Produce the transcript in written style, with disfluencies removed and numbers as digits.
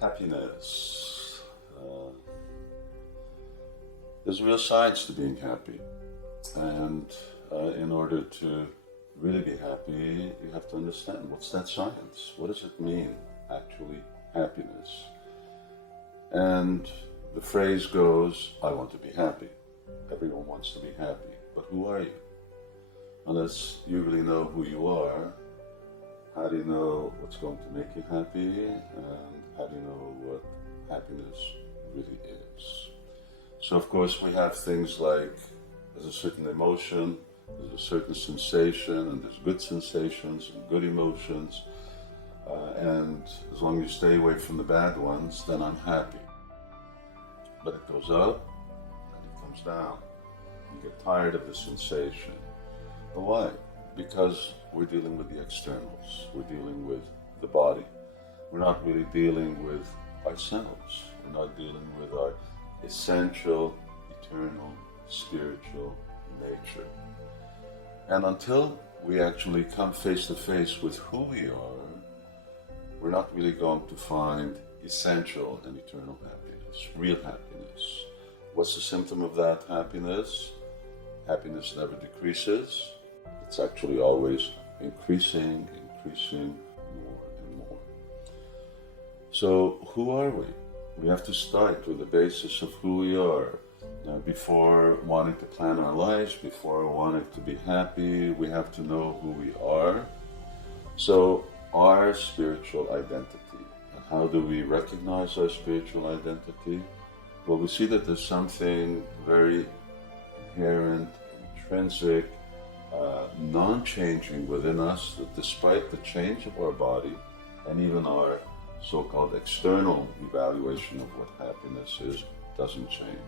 Happiness. There's real sides to being happy. And in order to really be happy, you have to understand what's that science? What does it mean, actually, happiness? And the phrase goes, I want to be happy. Everyone wants to be happy. But who are you? Unless you really know who you are, how do you know what's going to make you happy? And how do you know what happiness really is? So of course we have things like there's a certain emotion, there's a certain sensation, and there's good sensations and good emotions. And as long as you stay away from the bad ones, then I'm happy. But it goes up and it comes down. You get tired of the sensation. But why? Because we're dealing with the externals. We're dealing with the body. We're not really dealing with ourselves. We're not dealing with our essential, eternal, spiritual nature. And until we actually come face to face with who we are, we're not really going to find essential and eternal happiness, real happiness. What's the symptom of that happiness? Happiness never decreases. It's actually always increasing more and more. So who are we? We have to start with the basis of who we are. Now, before wanting to plan our lives, before wanting to be happy, we have to know who we are. So our spiritual identity. And how do we recognize our spiritual identity? Well, we see that there's something very inherent, intrinsic, non-changing within us, that despite the change of our body and even our so-called external evaluation of what happiness is, doesn't change.